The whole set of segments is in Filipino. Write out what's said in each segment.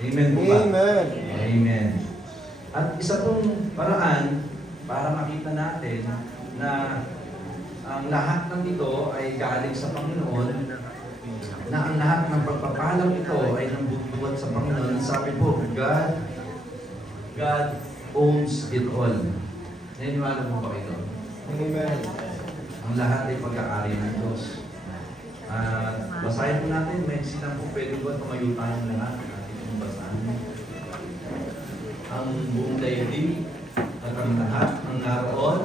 Amen po ba? Amen. Amen. At isa pong paraan para makita natin na ang lahat ng ito ay galing sa Panginoon, na ang lahat ng pagpapalang ito ay nangbubuhat sa Panginoon. Sabi po, God owns it all. Naniniwala mo ba ito? Amen. Ang lahat ay pag-aari ng Diyos. Basahin po natin, may silang po pwede ba tumayo tayong lahat natin kung basahin. Ang buong daigdig at ang lahat ng naroon,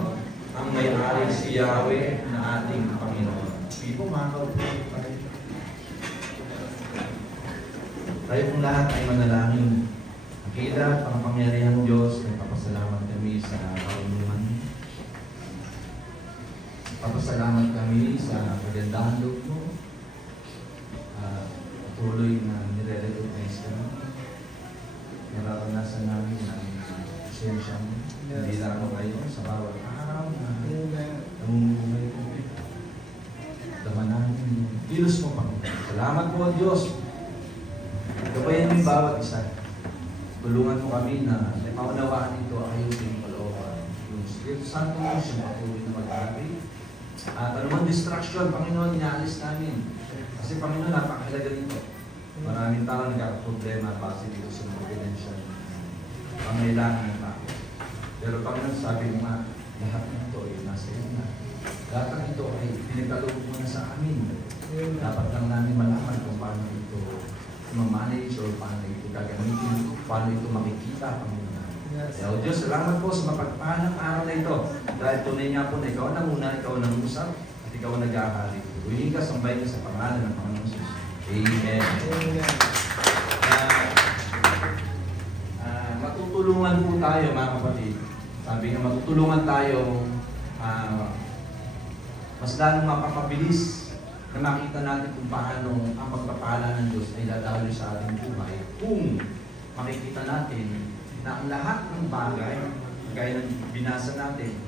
ang may-ari si Yahweh na ating Panginoon. Pipo, makakaupo tayo. Tayo pong lahat ay manalangin. Akila, pangpangyarihan Diyos, nagpapasalamat kami sa kaunungan. Papasalamat kami sa kagandahan loob mo. Tuloy na nire-recognize kami. Nararanasan namin ang presensya mo. Hindi lang ako kayo sa bawat araw na namumungay ko. Daman namin yung kilos mo, Panginoon. Salamat po, Diyos. Gabayan mo yung bawat isa. Tulungan mo kami na maunawaan ito ayusin yung kalooban. Yung Espiritu Santo mo, siya patuloy na mag-ari. At anumang distraction, Panginoon, inaalis namin. Kasi Panginoon, napakahalaga nito. Maraming tao nagkakaproblema base dito sa mga financial pangailangan ng tao. Pero Panginoon, sabi mo nga, lahat ng ito ay nasa iyo na. Lahat ng ito ay pinagkaloob mo na sa amin. Dapat lang namin malaman kung paano ito ma-manage or paano ito gagamitin, paano ito makikita, Panginoon. Kaya o Diyos, salamat po sa mapagpahalang araw na ito. Dahil tunay nga po na ikaw na muna, ikaw na usap, at ikaw ang nag-aahari. Huwing ka, sambay ka sa pangalan ng Panginoon Jesus. Amen. Matutulungan po tayo, mga kapatid. Sabi nga, matutulungan tayo mas lalong mapapabilis na makita natin kung paano ang pagpapala ng Diyos ay dadaloy sa ating buhay kung makikita natin na ang lahat ng bagay, gaya ng binasa natin,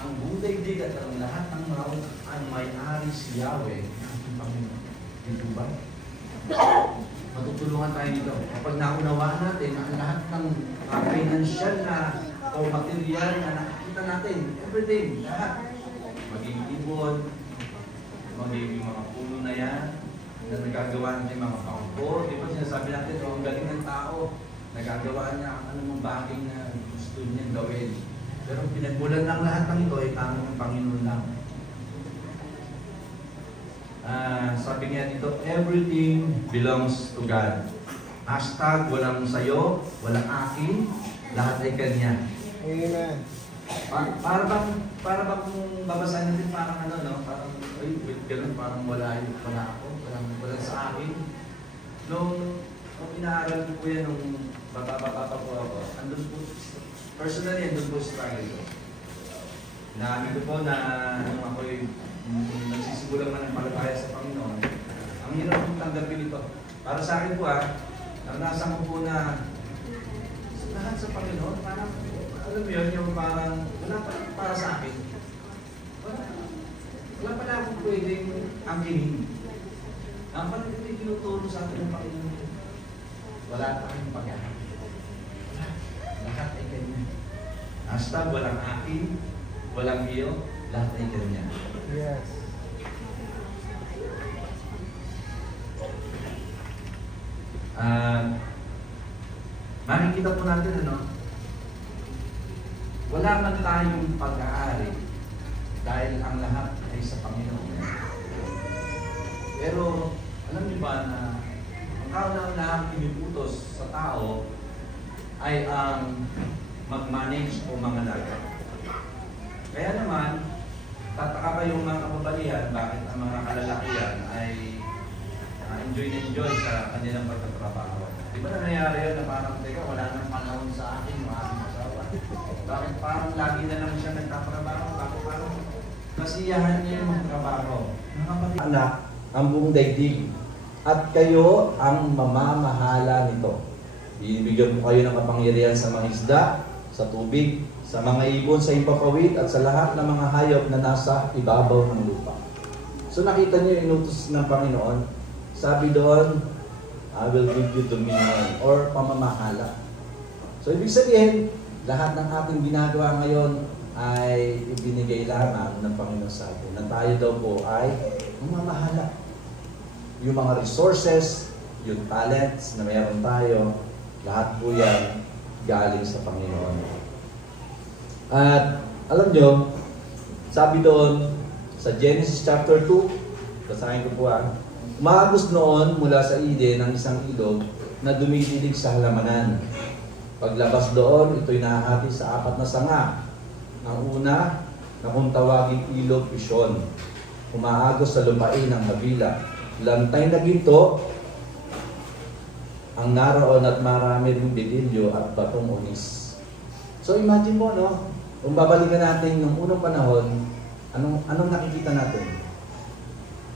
ang buong daigdig at ang lahat ng raon ang may-ari si Yahweh ng ating Panginoon. Dito ba? Matutulungan tayo dito. Kapag naunawaan natin ang lahat ng financial na o material na nakikita natin, everything, lahat, magiging ibon, magiging mga puno na yan, na nagagawa natin mga pangko. Di ba sinasabi natin, ang galing ng tao, nagagawa niya ang anumang bagay na gusto niya gawin. Pero pinagmulan ng lahat ng ito ay tama ng Panginoon lang. Sabi niya dito, everything belongs to God. Hashtag, walang sayo, walang akin, lahat ay kanya. Amen. Para bang kung babasahin natin parang ano, no? Parang, ay, ganun, parang wala ako, walang sa akin. Nung inaaral ko yan, nung baba po ako, andun po, personally, andun po struggle ko. Namin ko po na nung ako'y nagsisimulang man ng palataya sa Panginoon, ang hirap kong tanggapin ito. Para sa akin po naranasan ko po na lahat sa Panginoon, parang, alam mo yun, yung parang, wala pa para sa akin. Wala pala akong pwedeng angkinin. Ang pala ito yung tinuturo sa atin ng Panginoon. Wala tayong pag-ahal. Lahat ay kanya. Hashtag, walang akin, walang iyo, lahat ay kanya. Yes. Makikita po natin wala man tayong pag-aari dahil ang lahat ay sa Panginoon. Pero alam niyo ba na ang kauna-unahang piniputos sa tao ay ang mag-manage o mangalaga. Kaya naman, tataka kayong mga kababalihan bakit ang mga kalalakihan ay enjoy sa kanilang pagtatrabaho. Di ba nangyayari yun na parang, teka, wala nang panahon sa akin, maaaring asawa. Bakit parang lagi na lang siya nagtatrabaho? Bakit parang kasiyahan niya yung magtrabaho? Anak, ang buong daigdig, at kayo ang mamamahala nito. Ibibigyan ko kayo ng kapangyarihan sa mga isda, sa tubig, sa mga ibon, sa impapawid, at sa lahat ng mga hayop na nasa ibabaw ng lupa. So nakita niyo yung inutos ng Panginoon. Sabi doon, I will give you dominion or pamamahala. So, ibig sabihin, lahat ng ating ginagawa ngayon ay ibinigay lamang ng Panginoon sa atin. Na tayo daw po ay mamamahala. Yung mga resources, yung talents na mayroon tayo, lahat po yan galing sa Panginoon. At alam nyo, sabi doon sa Genesis chapter 2, basahin ko po umagos noon mula sa Eden ang isang ilog na dumidilig sa halamanan. Paglabas doon, ito'y nahahati sa 4 na sanga. Ang una, na kung tawaging ilog Pishon, umaagos sa lupain ng Habila. Lantay na ginto ang naroon at marami ring bidilyo at batong unis. So imagine mo, no? Kung babalikan natin nung unang panahon, anong nakikita natin?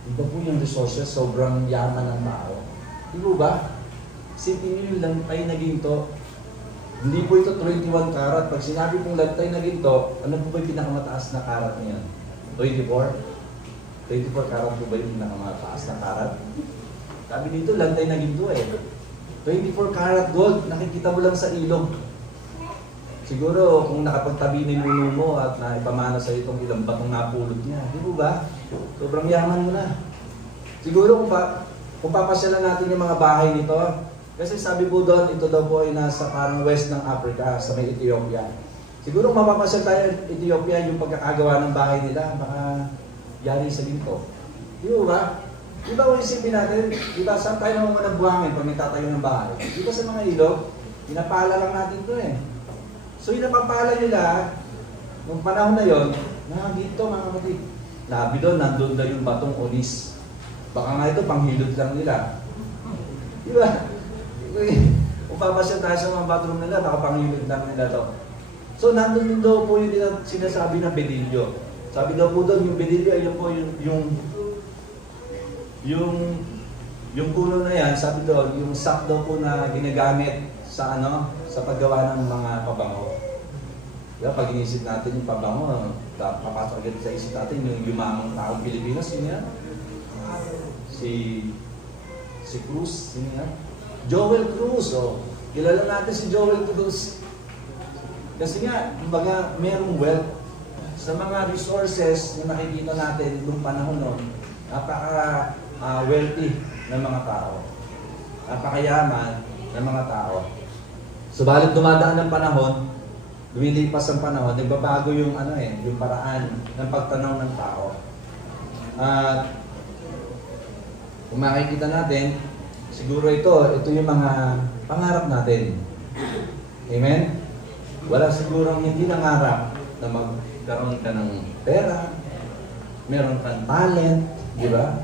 Iba po yung resources, sobrang yaman ng tao. Di ba ba? Isipin nyo yung lantay na ginto. Hindi po ito 21 karat. Pag sinabi pong lantay na ginto, ano po ba yung pinakamataas na karat niyan? 24? 24 karat po ba yung pinakamataas na karat? Sabi dito, lantay na ginto 24 karat gold, nakikita mo lang sa ilog. Siguro, kung nakapagtabi ni nuno mo at naipamana sa itong ilang batong napulot niya, di ba ba? Sobrang yaman mo na. Siguro, kung papasyalan natin yung mga bahay nito, kasi sabi po doon, ito daw po ay nasa parang west ng Africa, sa may Ethiopia. Siguro, mapapasyal tayo Ethiopia, yung pagkakagawa ng bahay nila, baka yari sa ginto. Di ba? Di ba kung isipin natin, di ba saan tayo naman nagbuhangin pag may tatayo ng bahay? Di ba sa mga ilog, pinapala lang natin ito So yung napapala nila, nung panahon na yon, dito mga kapatid, labi doon, nandun na yung batong onis. Baka nga ito, panghilot lang nila. Di ba? Kung papasya tayo sa mga bathroom nila, baka panghilot lang nila to. So nandun daw po yung sinasabi na bedilyo. Sabi daw po doon, yung bedilyo ay yun po yung puno na yan, sabi doon, yung sack daw po na ginagamit sa sa paggawa ng mga pabango. Diba, pag inisip natin yung pabango, papasok agad sa isip natin yung yumamang taong Pilipinas, yun yan. Si Cruz, yun yan. Joel Cruz, kilala natin si Joel Cruz. Kasi nga, kumbaga, merong wealth sa mga resources na nakikita natin noong panahon noon, wealthy ng mga tao. Napakayaman ng mga tao. Subalit dumadaan ng panahon, lumilipas ang panahon, nagbabago yung yung paraan ng pagtanaw ng tao. At kung makikita natin, siguro ito yung mga pangarap natin. Amen? Wala sigurong hindi nangarap na magkaroon ka ng pera, meron kang talent, di ba?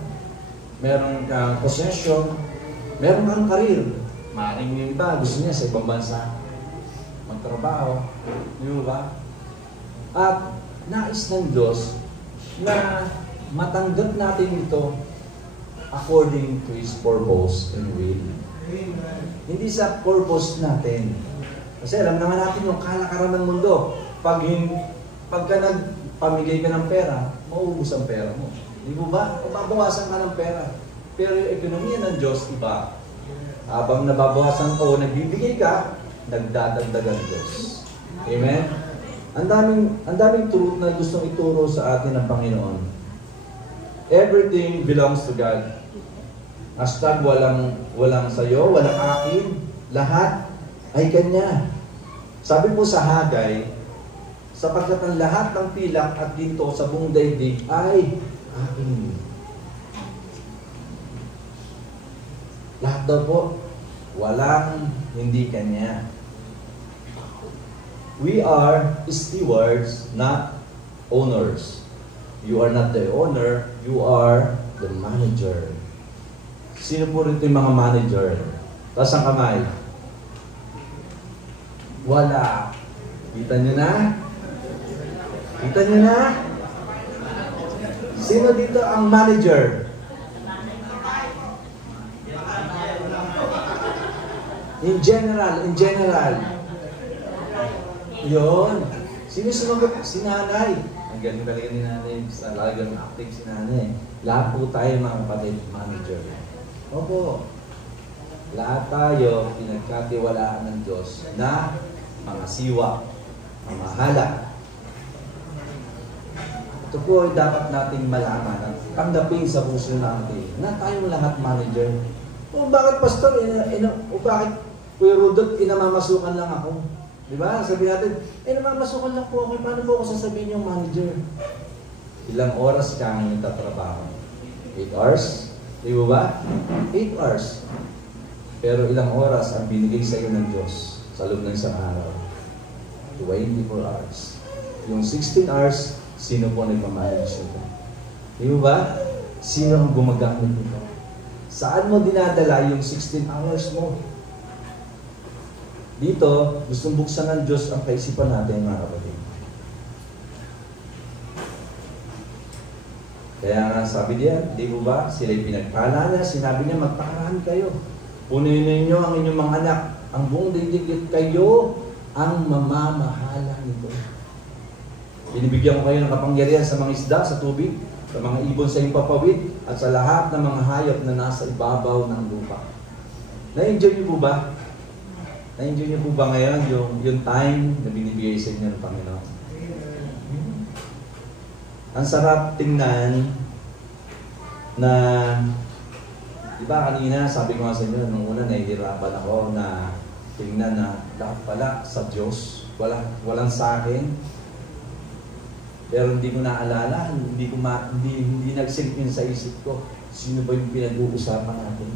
Meron kang possession, meron kang karir. Maaaring yung iba, gusto niya sa ibang bansa magtrabaho, di ba? At nais ng Diyos na matanggap natin ito according to His purpose and will. Amen. Hindi sa purpose natin. Kasi alam naman natin yung kalakaran ng mundo. Pagka nagpamigay ka ng pera, mauubos ang pera mo. Di ba? Mababawasan ka ng pera. Pero yung ekonomiya ng Diyos, iba. Habang nababawasan o nagbibigay ka, nagdadagdagan Diyos. Amen? Ang daming truth na gustong ituro sa atin ng Panginoon. Everything belongs to God. Hashtag walang sayo, walang akin. Lahat ay Kanya. Sabi po sa Hagay, sapagkat ang lahat ng pilak at ginto sa buong daigdig ay akin. Lahat daw po, walang hindi Kanya. We are stewards, not owners. You are not the owner, you are the manager. Sino po rito yung mga manager? Taas ang kamay. Wala. Kita nyo na? Kita nyo na? Sino dito ang manager? In general. Yun. Sino sumagot? Si nanay. Ang galing talaga ni nanay. Talagang active si nanay. Lahat po tayo mga kapatid, manager. Opo. Lahat tayo pinagkatiwalaan ng Diyos na mga siwa, mamahala. Ito po ay dapat nating malaman at tanggapin sa puso natin na tayong lahat manager. O bakit pastor? O bakit Kuya Rudolph, inamamasukan lang ako? Diba? Sabi natin, namamasukan lang po ako. Paano po ako sasabihin yung manager? Ilang oras ka ang nagtatrabaho? 8 hours? Di ba? 8 hours. Pero ilang oras ang binigay sa iyo ng Diyos sa loob ng isang araw? 24 hours. Yung 16 hours, sino po nagmamanage nito? Di ba? Sino ang gumagamit nito? Saan mo dinadala yung 16 hours mo? Dito, gustong buksan ng Diyos ang kaisipan natin, mga kapatid. Kaya nga sabi niya, di ba? Sila'y pinagpala niya, sinabi niya, magpakaraan kayo. Punuin ninyo ang inyong mga anak, ang buong daigdig kayo ang mamamahala nito. Binibigyan ko kayo ng kapangyarihan sa mga isda, sa tubig, sa mga ibon sa impapawid, at sa lahat ng mga hayop na nasa ibabaw ng lupa. Na-enjoy niyo po ba? Na-enjoy niyo po ba ngayon yung time na binibigay sa inyo ng Panginoon? Ang sarap tingnan na, di ba kanina sabi ko nga sa inyo, nung una nahihirapan ako na tingnan na lahat pala sa Diyos, walang sa akin. Pero hindi ko naalala, hindi nag-sink in sa isip ko, sino ba yung pinag-uusapan natin?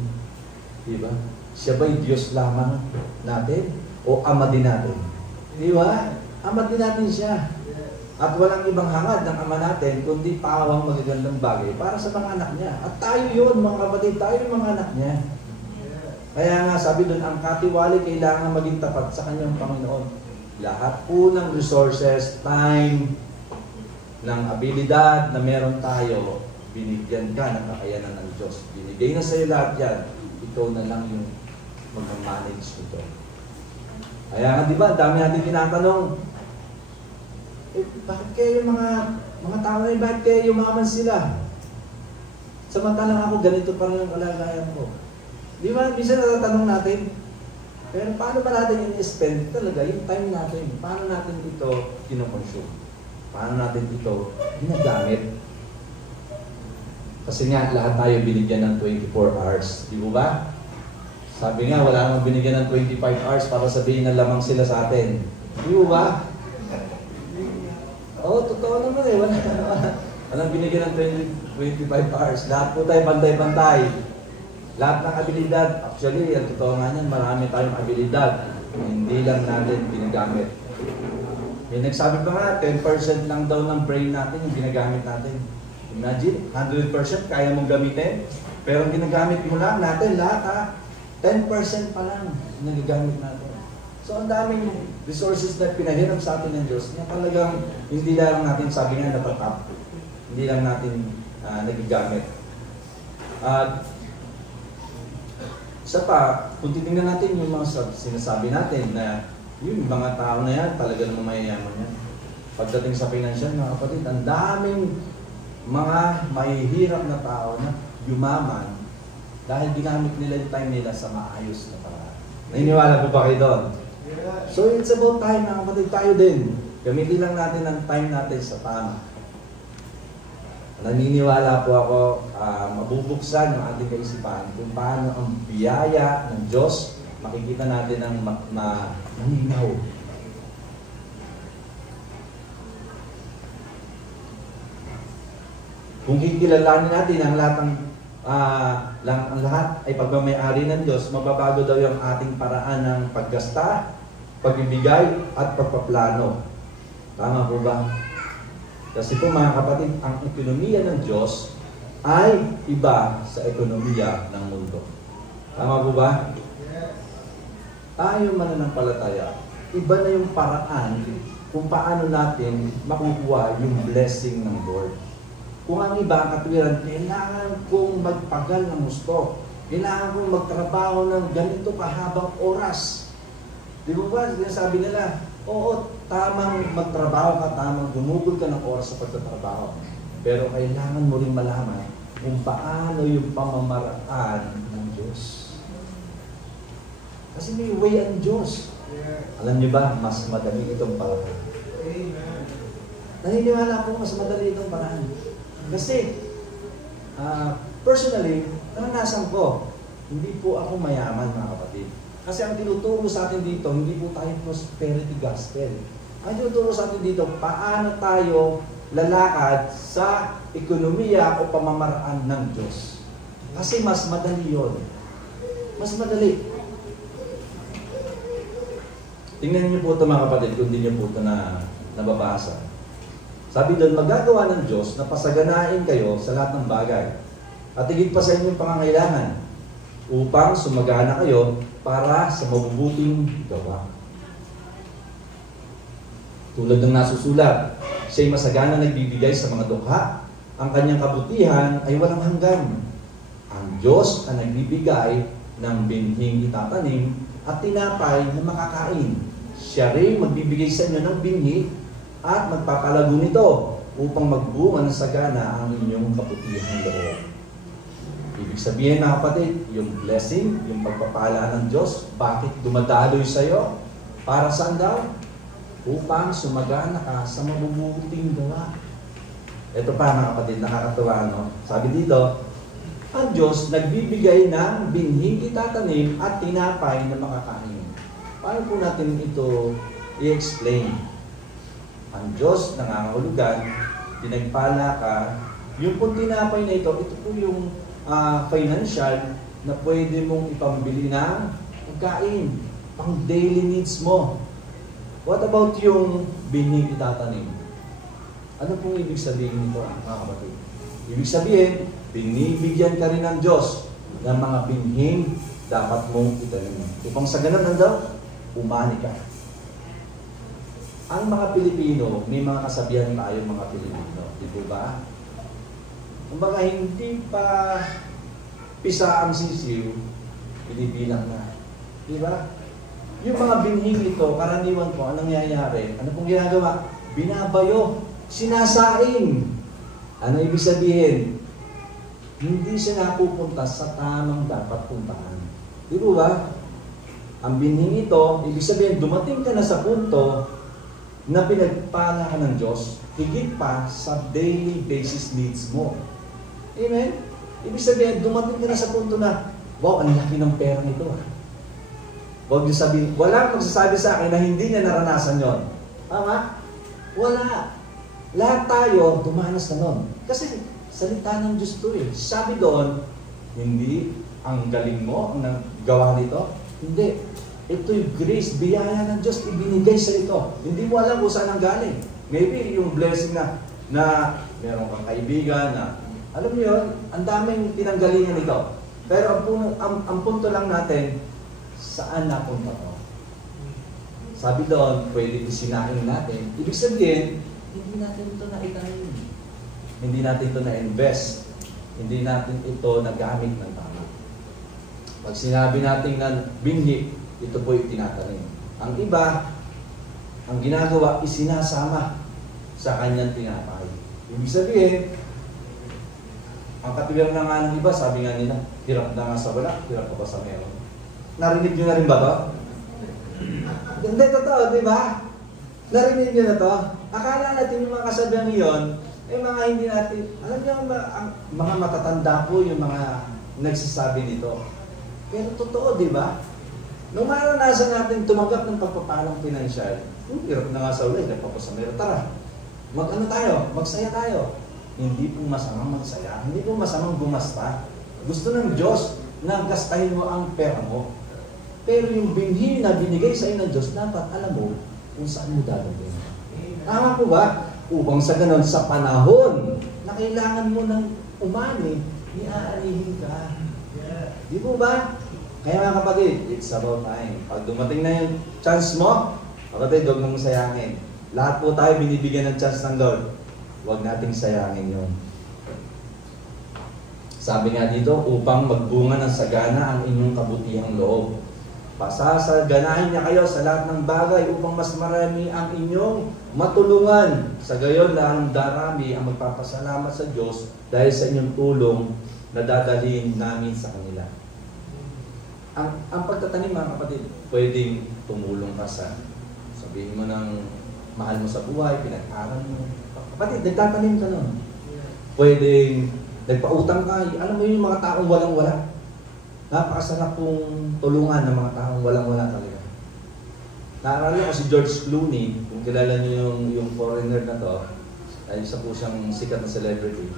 Di ba? Siya ba'y Diyos lamang natin? O Ama din natin? Di ba? Ama din natin siya. At walang ibang hangad ng Ama natin, kundi pawang magagandang bagay para sa mga anak niya. At tayo yun, mga kapatid, tayo yung mga anak niya. Kaya nga, sabi doon, ang katiwali kailangan maging tapat sa kanyang Panginoon. Lahat po ng resources, time, ng abilidad na meron tayo, binigyan ka ng kakayanan ng Diyos. Binigay na sa'yo lahat yan. Ikaw na lang yung mag-manage nito. Kaya nga, di ba, dami natin tinatanong, bakit kaya yung mga tao na bakit kaya yumaman sila? Samantalang ako, ganito pa rin ang kalagayan ko. Di ba, minsan natatanong natin, pero paano ba natin in-spend talaga yung time natin? Paano natin ito kinoconsume? Paano natin ito ginagamit? Kasi nga, lahat tayo binigyan ng 24 hours. Di ba? Sabi nga, wala namang binigyan ng 25 hours para sabihin na lamang sila sa atin. Di ba? Oo, totoo naman eh. Walang binigyan ng 25 hours. Lahat po tayo bantay-bantay. Lahat ng abilidad. Actually, ang totoo nga niyan, marami tayong abilidad. Hindi lang natin ginagamit. May nagsabi pa nga, 10% lang daw ng brain natin yung ginagamit natin. Imagine, 100% kaya mong gamitin. Pero ang ginagamit mo lang natin, lahat ha, 10% pa lang nagagamit natin. So ang daming resources na pinahiram sa atin ng Diyos na talagang hindi lang natin, sabi nga, natatap. Hindi lang natin nagagamit. At isa pa, kung titingnan natin yung mga sinasabi natin na yung mga tao na yan, talaga naman mayayaman yan. Pagdating sa financial, mga kapatid, ang daming mga mahihirap na tao na yumaman dahil ginamit nila yung time nila sa maayos na paraan. Naniniwala po ba kayo doon? So it's about time, mga kapatid, tayo din. Gamitin lang natin ang time natin sa tama. Naniniwala po ako, mabubuksan ng ating kaisipan kung paano ang biyaya ng Diyos, makikita natin ang maninaw. Kung kikilalanin natin ang lahat ay pagmamay-ari ng Diyos, mababago daw yung ating paraan ng paggasta, pagbibigay, at pagpaplano. Tama po ba? Kasi po mga kapatid, ang ekonomiya ng Diyos ay iba sa ekonomiya ng mundo. Tama po ba? Tayo mananampalataya, iba na yung paraan kung paano natin makukuha yung blessing ng Lord. Kung ang iba, katwiran, kailangan kong magpagal ng gusto. Kailangan kong magtrabaho ng ganito kahabang oras. Di ba? Sabi nila, oo, tamang magtrabaho ka, tamang gumugol ka ng oras sa pagtatrabaho. Pero kailangan mo rin malaman kung paano yung pamamaraan ng Diyos. Kasi may way ang Diyos. Yes. Alam niyo ba, mas madali itong paraan. Amen. Naniniwala po mas madali itong paraan. Kasi, personally, naranasan ko, hindi po ako mayaman mga kapatid. Kasi ang tinuturo sa atin dito, hindi po tayo prosperity gospel. Ang tinuturo sa atin dito, paano tayo lalakad sa ekonomiya o pamamaraan ng Diyos. Kasi mas madali yun. Mas madali. Tingnan niyo po ito mga kapatid, kung hindi niyo po ito nababasa. Sabi doon, magagawa ng Diyos na pasaganain kayo sa lahat ng bagay at higit pa sa inyong pangangailangan upang sumagana kayo para sa mabubuting gawa. Tulad ng nasusulat, siya'y masagana nagbibigay sa mga dukha. Ang kanyang kabutihan ay walang hanggan. Ang Diyos ang nagbibigay ng binhing itatanim at tinapay na makakain. Siya rin magbibigay sa inyo ng binhi at magpapalago nito upang magbunga ng sagana ang inyong kabutihang loob. Ibig sabihin na kapatid, yung blessing, yung pagpapala ng Diyos, bakit dumadaloy sa iyo? Para saan daw? Upang sumagana ka sa mabubuting gawa. Ito pa mga kapatid, nakakatuwa, no? Sabi dito, ang Diyos nagbibigay ng binhing itatanim at tinapay na makakain. Paano po natin ito i-explain? Ang Diyos nangangahulugan, pinagpala ka, yung pong tinapay na ito po yung financial na pwede mong ipambili ng pagkain, pang daily needs mo. What about yung binhing itatanim? Ano pong ibig sabihin nito, mga kapatid? Ibig sabihin, binibigyan ka rin ng Diyos ng mga binhing dapat mong itanim. Upang sa ganun daw, umani ka. Ang mga Pilipino, may mga kasabihan tayo mga Pilipino. Di ba? Kumbaga hindi pa pisa ang sisiw, binibilang na. Di ba? Yung mga binhing ito, karaniwan po, anong nangyayari? Ano pong ginagawa? Binabayo, sinasaing. Ano ibig sabihin? Hindi siya napupunta sa tamang dapat puntahan. Di ba? Ang binhing ito, ibig sabihin, dumating ka na sa punto na pinagpala ka ng Diyos, higit pa sa daily basis needs mo. Amen? Ibig sabihin, dumating ka na sa punto na, wow, ang laki ng pera nito. Huwag niyo sabihin, walang magsasabi sa akin na hindi niya naranasan yon. Tama? Wala. Lahat tayo dumanas na nun. Kasi salita ng Diyos to eh. Sabi doon, hindi ang galing mo ang gawa nito. Hindi. Ito'y grace, biyaya ng Diyos, ibinigay sa ito. Hindi mo alam kung saan ang galing. Maybe yung blessing na meron kang kaibigan na, alam niyo yun, ang daming tinanggalingan nito. Pero ang punto lang natin, saan napunta to? Sabi doon, pwede isinahin natin. Ibig sabihin, hindi natin ito naitanim. Hindi natin ito na-invest. Hindi natin ito nagamit ng tama. Pag sinabi natin na binhi, ito po yung tinatanim. Ang iba, ang ginagawa, isinasama sa kanyang tinapay. Ibig sabihin, ang katiwala na nga ng iba, sabi nga nila, hirap na nga sa wala, hirap pa sa meron. Narinig nyo na rin ba to? Hindi, totoo, di ba? Narinig nyo na to? Akala natin yung mga kasabihan ngayon, mga hindi natin, alam nyo, ang mga matatanda po yung mga nagsasabi nito. Pero totoo, di ba? Nung maranasan natin tumanggap ng pagpapalang pinansyal, hirap na nga sa ulit, hirap pa sa meron. Tara, mag-ano tayo, magsaya tayo. Hindi po masamang magsaya, hindi po masamang bumasta. Gusto ng Diyos na gastahin mo ang pera mo. Pero yung binhi na binigay sa iyo ng Diyos, dapat alam mo kung saan mo dadalhin. Tama po ba? Upang sa ganon, sa panahon na kailangan mo ng umani, iaarihin ka. Di po ba? Kaya mga kapatid, it's about time. Pag dumating na yung chance mo, kapatid, huwag mong sayangin. Lahat po tayo binibigyan ng chance ng Lord. Huwag nating sayangin yun. Sabi nga dito, upang magbunga ng sagana ang inyong kabutihang loob. Pasasaganahin niya kayo sa lahat ng bagay upang mas marami ang inyong matulungan. Sa gayon lang darami ang magpapasalamat sa Diyos dahil sa inyong tulong na dadalhin namin sa kanila. Ang pagtatanim, mga kapatid, pwedeng tumulong ka sa, sabihin mo ng mahal mo sa buhay, pinag-aral mo. Kapatid, nagtatanim ka nun. Pwedeng nagpautang ka. Alam mo yung mga taong walang-wala. Napakasarap pong tulungan ng mga taong walang-wala talaga. Naalala ko si George Clooney, kung kilala niyo yung foreigner na to, ay isa po siyang sikat na celebrity.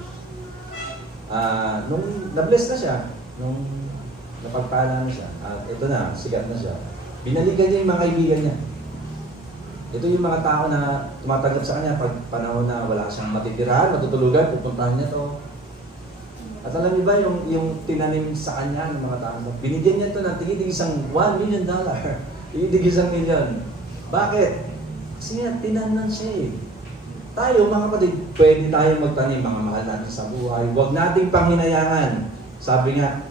Nung na-bless na siya, nung napagpala na siya, at ito na, sikat na siya, binalikan niya yung mga kaibigan niya. Ito yung mga tao na tumatanggap sa kanya pag panahon na wala siyang matitirahan, matutulugan, pupuntahan niya to. At alam niyo ba yung tinanim sa kanya ng mga tao, binigyan niya to ng tigil isang $1 million. Tigil isang milyon. Bakit? Kasi nga, tinanan siya eh. Tayo, mga kapatid, pwede tayong magtanim, mga mahal natin sa buhay. Huwag nating panghinayangan. Sabi nga,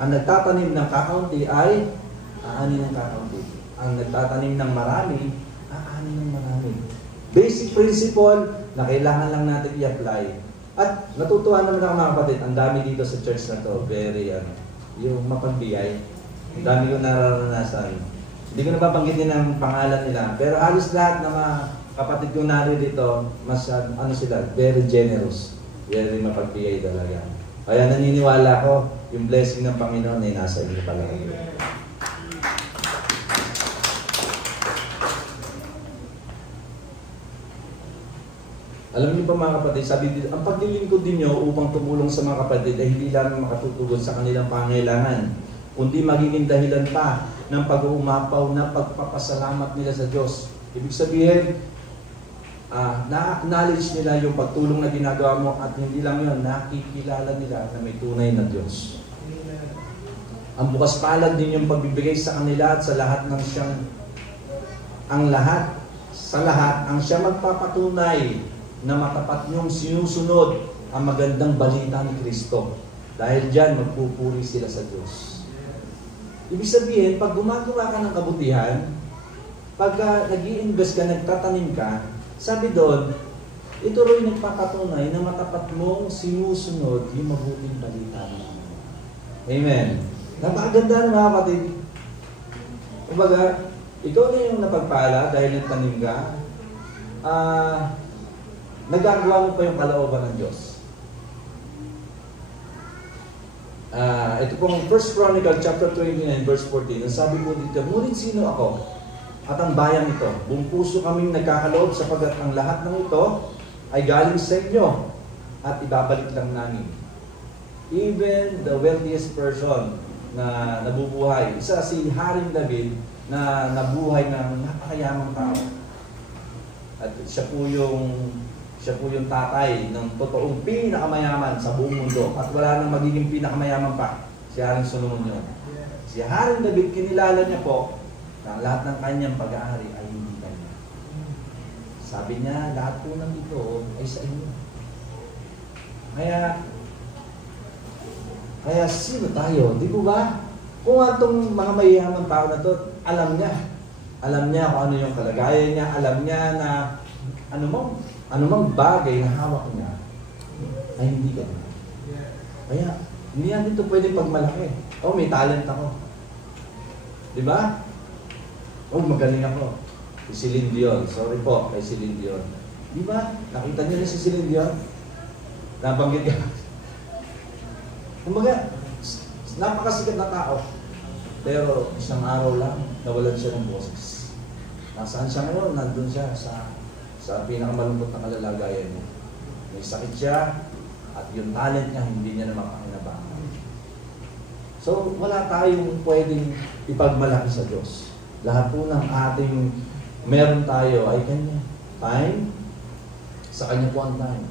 ang nagtatanim ng kakaunti ay aanin ng kakaunti. Ang nagtatanim ng marami, aanin ng marami. Basic principle na kailangan lang natin i-apply. At natutuwa naman ako, mga kapatid, ang dami dito sa church na to, very, yung mapagbigay. Ang dami ko nararanasan. Hindi ko nababanggitin ang pangalan nila, pero halos lahat ng mga kapatid ko narito, sila, very generous. Very mapagbigay talaga. Kaya naniniwala ko, yung blessing ng Panginoon ay nasa inyo pala. Alam niyo pa, mga kapatid, sabi dito, ang paglilingkod din nyo upang tumulong sa mga kapatid ay hindi lang makatutugon sa kanilang pangailangan, kundi magiging dahilan pa ng pag-uumapaw na pagpapasalamat nila sa Diyos. Ibig sabihin, na-acknowledge nila yung pagtulong na ginagawa mo at hindi lang yun, nakikilala nila na may tunay na Diyos. Ang bukas palad din yung pagbibigay sa kanila at sa lahat ng siyang, ang siya magpapatunay na matapat niyong sinusunod ang magandang balita ni Kristo. Dahil dyan, magpupuri sila sa Diyos. Ibig sabihin, pag gumagawa ka ng kabutihan, pag nag-i-invest ka, nagtatanim ka, sabi doon, ito rin nagpapatunay na matapat mong sinusunod yung mabuting balita mo. Amen. Napakaganda ng mga kapatid. Kumbaga, ikaw na yung napagpala dahil nagtanim ka, nagagawa mo pa yung kalooban ng Diyos. Ito pong 1 Chronicle chapter 29 verse 14. Ang sabi po dito, ngunit sino ako at ang bayan ito? Buong puso kaming nagkakaloob sapagkat ang lahat ng ito ay galing sa inyo at ibabalik lang namin. Even the wealthiest person na nabubuhay, isa si Haring David na nabuhay ng napakayamang tao. At siya po yung tatay ng totoong pinakamayaman sa buong mundo at wala nang magiging pinakamayaman pa, si Haring Solomon yun. Si Haring David, kinilala niya po na lahat ng kanyang pag-aari ay hindi kanya. Sabi niya, lahat po ng ito ay sa inyo. Kaya sino tayo? Di po ba? Kung atong mga mayayamang tao na to, alam niya kung ano yung kalagayan niya, alam niya na anumang bagay na hawak niya ay hindi ka na. Kaya, hindi natin ito pwede pagmalaki. May talent ako. Diba? Magaling ako. Si Celine Dion. Sorry po, kay Celine Dion. Diba? Nakita niyo na si Celine Dion? Nabanggit ka. Kumbaga, napakasikat na tao. Pero isang araw lang, nawalan siya ng boses. Nasaan siya ngayon? Nandun siya sa pinakamalungkot na kalalagayan niya. May sakit siya, at yung talent niya, hindi niya na makakinabangan. So, wala tayong pwedeng ipagmalaki sa Diyos. Lahat po ng ating meron tayo ay Kanya. Time, sa Kanya po ang time.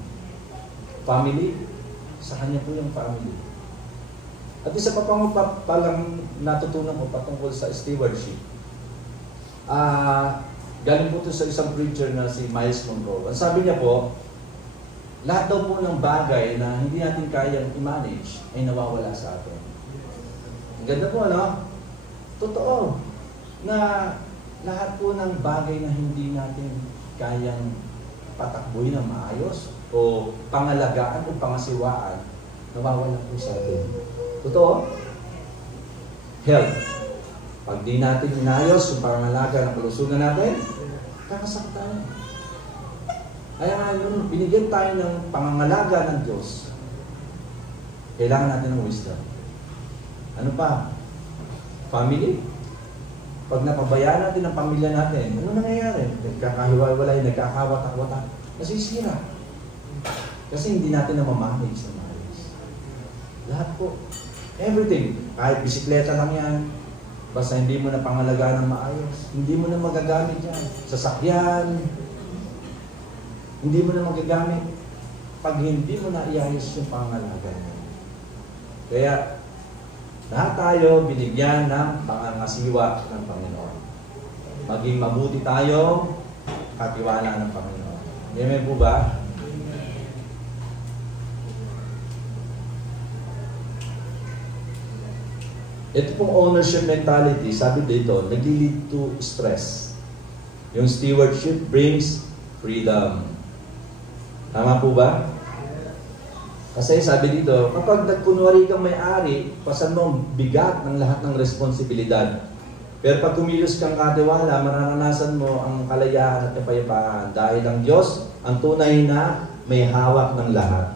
Family, sa Kanya po yung family. At isa pa pang palang natutunan ko patungkol sa stewardship. Galing po ito sa isang preacher na si Miles Monroe. Ang sabi niya po, lahat daw po ng bagay na hindi natin kayang i-manage ay nawawala sa atin. Ang ganda po, ano? Totoo. Na lahat po ng bagay na hindi natin kayang patakbuhin ng maayos o pangalagaan o pangasiwaan, nawawala po sa atin. Totoo? health. Pag di natin inayos yung pangangalaga ng kalusugan natin, kakasakit tayo. Kaya nga, nung binigyan tayo ng pangangalaga ng Diyos, kailangan natin ng wisdom. Ano pa? Family. Pag napabayaan natin ang pamilya natin, ano nangyayari? Nagkakahiwalay, nagkakawatak-watak. Nasisira. Kasi hindi natin namamanage sa maayos. Lahat po. Everything. Kahit bisikleta lang yan, basta hindi mo na pangalagaan ng maayos, hindi mo na magagamit yan. Sasakyan, hindi mo na magagamit pag hindi mo na iayos yung pangalaga niya. Kaya, lahat tayo binigyan ng pangangasiwa ng Panginoon. Maging mabuti tayo, katiwala ng Panginoon. Amen po ba? Ito pong ownership mentality, sabi dito, nag-lead to stress. Yung stewardship brings freedom. Tama po ba? Kasi sabi dito, kapag nagkunwari kang may-ari, pasan mo bigat ng lahat ng responsibilidad. Pero pag kumilos kang katiwala, mararanasan mo ang kalayaan at kapayapaan. Dahil ang Diyos, ang tunay na may hawak ng lahat.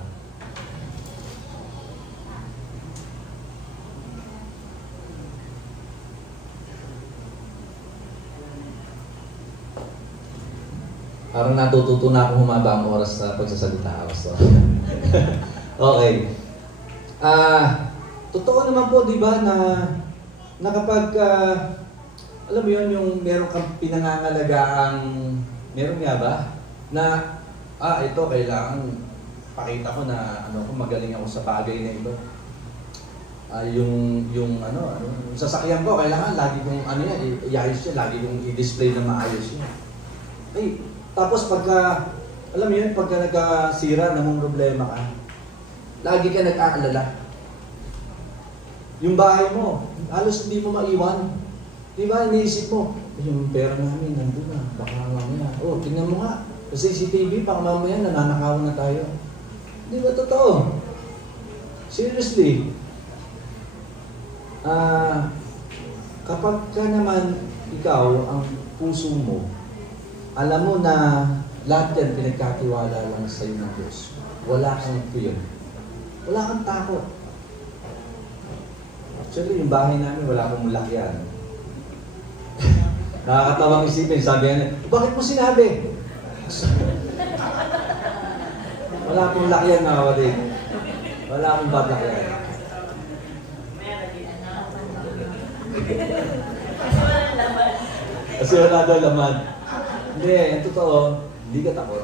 Parang natututo na akong humaba ang oras sa pagsasalita. Okay. Totoo naman po, di ba, na kapag, alam mo yun, yung meron kang pinangangalagaan, meron nga ba, na, ito, kailangan, pakita ko na, magaling ako sa bagay na ito. Yung sasakyan ko, kailangan, lagi kong, iayos siya, lagi kong i-display na maayos siya. Tapos pagka, alam mo yun, pagka nagkasira, namang problema ka, lagi ka nag-aalala. Yung bahay mo, halos hindi mo maiwan. Di ba, iniisip mo, yung pera namin, nandun na, baka mamaya. Tingnan mo nga, sa CCTV, baka mamaya, nananakawan na tayo. Di ba totoo? Seriously. Kapag ka naman, ikaw, ang puso mo, alam mo na lahat yan pinagkatiwala lang sa iyo ng Diyos. Wala kang fear. Wala kang takot. Actually, yung bahay namin, wala akong lakyan. Nakakatawang isipin, sabi niya, bakit mo sinabi? Wala akong lakyan na kapatid. Wala akong batlakyan. Kasi wala daw laman. Hindi, yung totoo, hindi ka takot.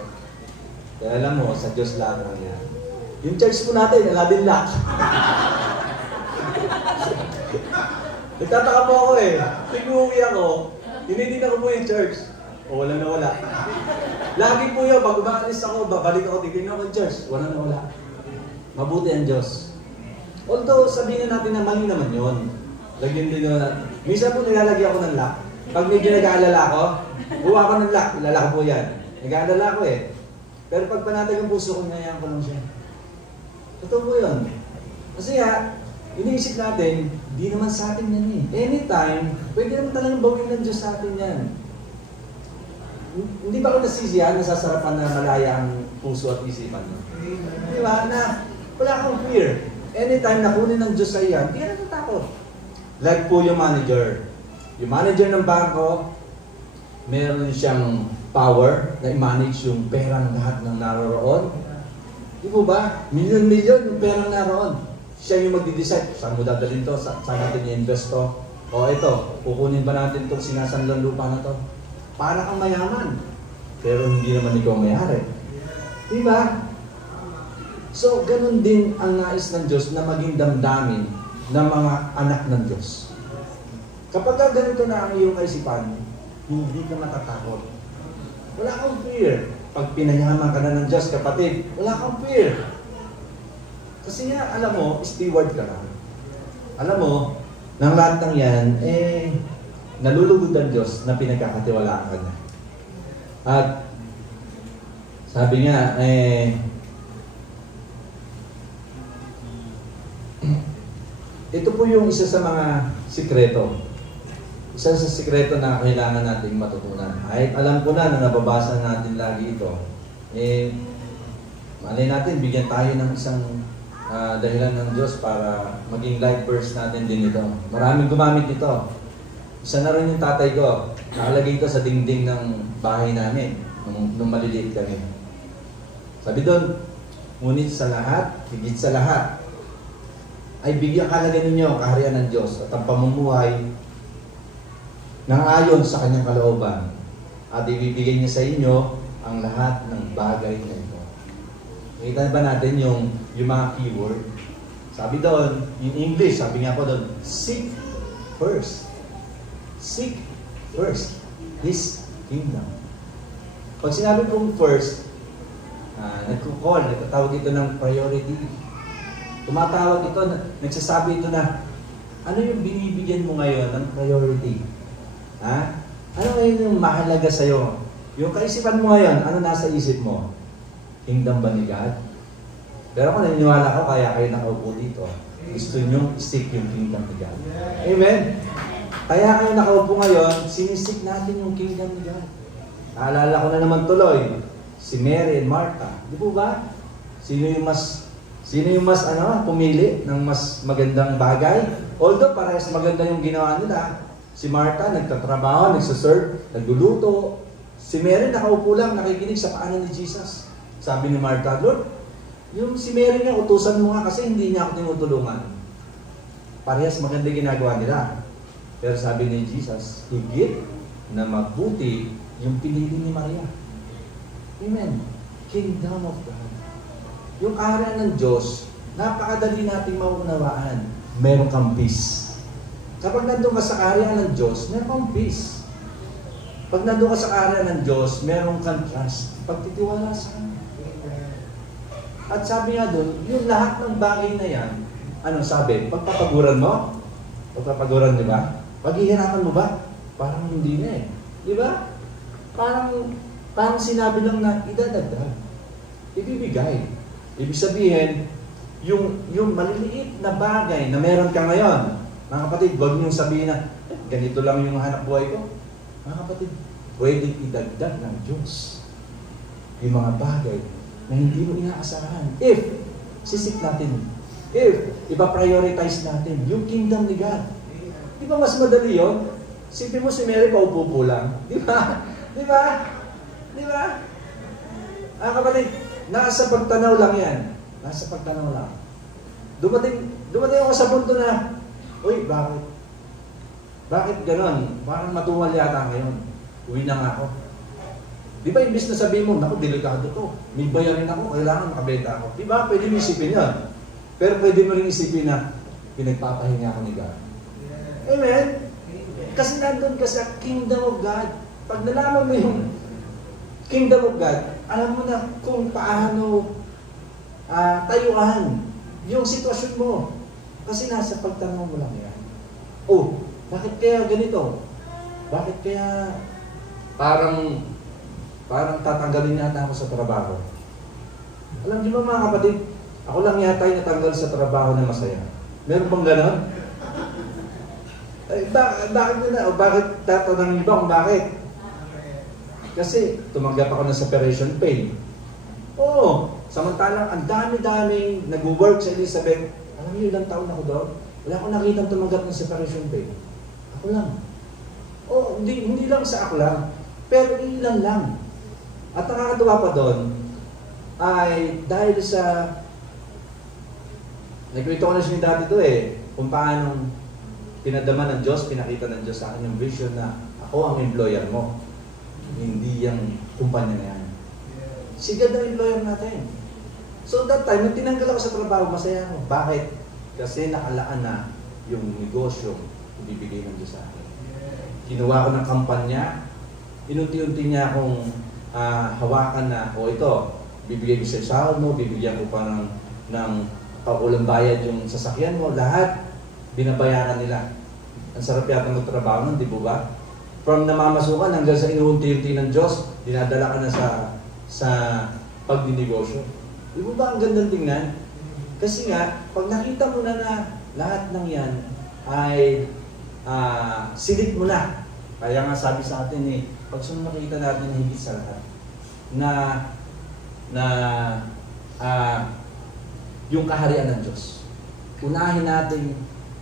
Kaya alam mo, sa Diyos lang yan. Yung church po natin, wala din lock. Nagtataka po ako eh. Tig-uwi ako, tinitin ako po yung church. Wala na wala. Lagi po yun, pag umaalis ako, babalik ako, titignan ako yung church. Wala na wala. Mabuti ang Diyos. Although, sabihin natin na mali naman yun. Lagyan din naman. Minsan po nilalagyan ako ng lock. Pag medyo nag-aalala ako, buwa ko ng lock, ilala ko po yan. Nag-aalala ko eh. Pero pag panatag ang puso ko, hinayaan ko lang siya. Totoo po yun. Kasi iniisip natin, di naman sa atin yan eh. Anytime, pwede naman talagang bawin ng Diyos sa atin yan. Hindi ba ako nasisiyan, nasasarapan na malaya ang puso at isipan mo? Di ba? Na wala akong fear. Anytime na kunin ng Diyos sa iyan, di ka natatakot. Like po yung manager. Yung manager ng bangko, meron siyang power na i-manage yung perang lahat ng naroroon. Di po ba? Milyon-milyon yung perang naroon. Siya yung magdi-decide. Saan mo dadalhin to? Saan natin i-invest to? O ito, kukunin ba natin itong sinasanlang lupa na to? Para kang mayaman. Pero hindi naman ikaw may-ari. Di ba? So, ganun din ang nais ng Diyos na maging damdamin ng mga anak ng Diyos. Kapag ganito na ang iyong kaisipan, hindi ka matatakot. Wala kang fear. Pag pinayaman ka na ng Diyos, kapatid, wala kang fear. Kasi nga, alam mo, steward ka na. Alam mo, ng lahat ng yan, nalulugod ang Diyos na pinagkakatiwalaan ka na. At sabi nga, ito po yung isa sa mga sikreto. Isa sa sikreto na kailangan nating matutunan. Kahit alam ko na nababasa natin lagi ito, malay natin, bigyan tayo ng isang dahilan ng Diyos para maging life verse natin din ito. Maraming gumamit ito. Isa na rin yung tatay ko. Nakalagay ito sa dingding ng bahay namin nung maliliit kami. Sabi doon, ngunit sa lahat, higit sa lahat, ay bigyan kalaga ninyo kaharian ng Diyos at ang pamumuhay nang ayon sa kanyang kalooban at ibibigay niya sa inyo ang lahat ng bagay na ito. Nakita ba natin yung mga keyword? Sabi doon, in English, sabi nga po doon, seek first. Seek first His kingdom. Pag sinabi pong first, nagtatawag ito ng priority. Tumatawag ito, nagsasabi ito na, ano yung binibigyan mo ngayon ng priority? Ha? Ano ngayon yung mahalaga sa'yo? Yung kaisipan mo ngayon, ano nasa isip mo? Kingdom ba ni God? Pero kung naniniwala ko, kaya kayo nakaupo dito. Gusto nyo stick yung kingdom ni God. Amen? Kaya kayo nakaupo ngayon, sinisik natin yung kingdom ni God. Naalala ko na naman tuloy, si Mary and Martha. Di po ba? Sino yung mas pumili ng mas magandang bagay? Although parehas maganda yung ginawa nila. Si Martha nagtatrabaho, nagsaserve, nagluluto. Si Mary nakaupo lang, nakikinig sa paanan ni Jesus. Sabi ni Martha, Lord, yung si Mary nga, utusan mo nga kasi hindi niya ako tinutulungan. Parehas maganda ginagawa nila. Pero sabi ni Jesus, higit na mabuti yung pinili ni Maria. Amen. Kingdom of God. Yung kaharian ng Diyos, napakadali nating maunawaan. Meron kang peace. Kapag nandun ka sa kaharian ng Diyos, meron kang peace. Pag nandun ka sa kaharian ng Diyos, meron kang trust. Pagtitiwala sa Kanya. At sabi nga doon, yung lahat ng bagay na yan, ano sabi? Pagpapaguran mo? Pagpapaguran, di ba? Paghihirapan mo ba? Parang hindi na eh. Di ba? Parang sinabi lang na idadagdag. Ibibigay. Ibig sabihin, yung maliliit na bagay na meron ka ngayon, mga kapatid, huwag niyong sabihin na, ganito lang yung hanap buhay ko. Mga kapatid, pwedeng idagdag ng Diyos yung mga bagay na hindi mo inaasahan. If, sisik natin, if, ipa-prioritize natin yung kingdom ni God. Di ba mas madali yun? Sipin mo si Mary, paupo lang. Di ba? Di ba? Di ba? Kapatid, nasa pagtanaw lang yan. Nasa pagtanaw lang. Dumating ako sa punto na, uy, bakit? Bakit ganon? Parang matumal yata ngayon. Uwi na nga ako. Di ba, imbis na sabihin mo, naku, delikado to. May bayarin ako, kailangan makabenta ako. Di ba, pwede mo isipin yan. Pero pwede mo rin isipin na, pinagpapahinga ako ni God. Amen? Kasi nandun ka sa kingdom of God. Pag nalaman mo yung kingdom of God, alam mo na kung paano tayuan yung sitwasyon mo. Kasi nasa pagtanong mo lang yan. Oh, bakit kaya ganito? Bakit kaya parang tatanggalin yata ako sa trabaho? Alam niyo ba mga kapatid, ako lang yata yung natanggal sa trabaho na masaya. Meron bang gano'n? Bakit tatanungin ba kung bakit? Kasi tumanggap ako ng separation pay. Oo, samantalang ang dami-daming nag-work sa Elizabeth. Alam niyo ilang taon ako doon? Wala akong nakitang tumanggap ng separation pay. Ako lang. Oo, hindi lang sa ako lang. Pero ilan lang. At nakakatuwa pa doon ay dahil sa nagkwento ko na siya dati ito kung paano pinadama ng Diyos, pinakita ng Diyos sa akin yung vision na ako ang employer mo. Hindi yung kumpanya na yan. Si God ang employer natin. So that time, nung tinanggal ako sa trabaho, masaya ako. Bakit? Kasi nakalaan na yung negosyo ibibigay ng Diyos sa akin. Kinuha ko ng kampanya, inunti-unti niya akong hawakan na, ito, bibigay ko sa sahod mo, bibigyan ko pa ng paulang bayad yung sasakyan mo, lahat binabayaran nila. Ang sarap yata magtrabaho nun, di ba ba? From namamasukan hanggang sa inuunti-unti ng Diyos, dinadala ka na sa pagdinegosyo. Di ba ang gandang tingnan? Kasi nga, pag nakita mo na lahat ng yan ay silid mo na. Kaya nga sabi sa atin pag makita natin higit sa lahat na yung kaharian ng Diyos. Unahin natin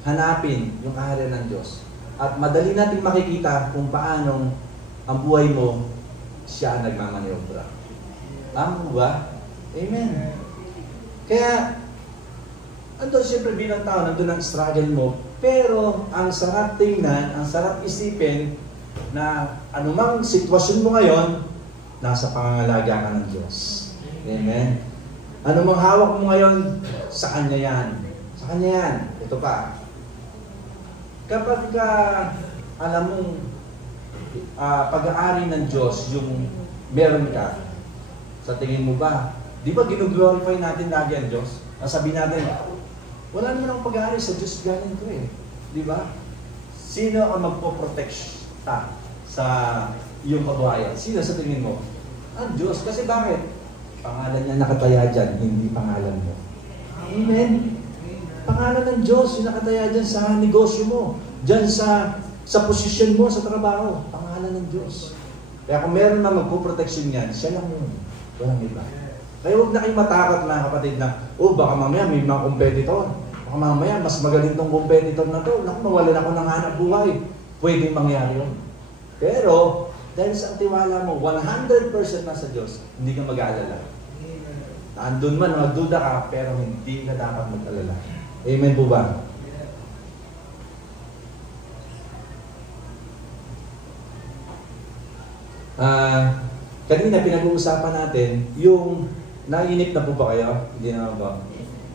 hanapin yung kaharian ng Diyos. At madali natin makikita kung paano ang buhay mo siya ang nagmamaniobra. Tama ba? Amen. Kaya, andun siyempre bilang tao, nandun ang struggle mo, pero ang sarap tingnan, ang sarap isipin na anumang sitwasyon mo ngayon, nasa pangangalaga ka ng Diyos. Amen. Anumang hawak mo ngayon, sa Kanya yan. Sa Kanya yan. Ito pa. Kapag alam mong pag-aari ng Diyos yung meron ka, sa tingin mo ba, di ba ginuglorify natin lagi ang Diyos? Sabi natin, wala naman ang pag-aari sa Diyos galing ko Di ba? Sino ang magpoprotekta sa iyong kabuhayan? Sino sa tingin mo? Ang Diyos. Kasi bakit? Pangalan niya nakataya dyan, hindi pangalan mo. Amen? Pangalan ng Diyos yung nakataya dyan sa negosyo mo, dyan sa posisyon mo, sa trabaho. Pangalan ng Diyos. Kaya kung meron na magpo-protection yan, siya lang yun. Walang iba. Kaya huwag na kayong matakot mga kapatid na, baka mamaya may mga competitor. Baka mamaya mas magaling tong competitor na to. Naku, mawalan ako ng hanap buhay. Pwedeng mangyari yun. Pero, dahil sa tiwala mo, 100% na sa Diyos, hindi ka mag-aalala. Andun man, magduda ka, pero hindi ka dapat mag-alala. Amen po ba? Kanina pinag-uusapan natin yung nainip na po ba kayo? Hindi naman ba?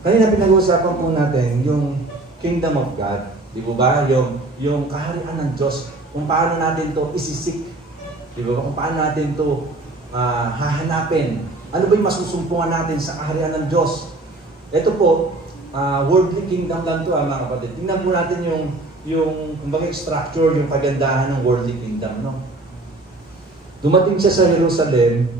Kanina pinag-uusapan po natin yung Kingdom of God. Di po ba? Yung kaharian ng Diyos. Kung paano natin to isisik. Di ba? Kung paano natin to hahanapin. Ano ba yung masusumpungan natin sa kaharian ng Diyos? Ito po, worldly kingdom lang to mga kapatid. Tingnan po natin yung kumbaga structure, yung kagandahan ng worldly kingdom. No? Dumating siya sa Jerusalem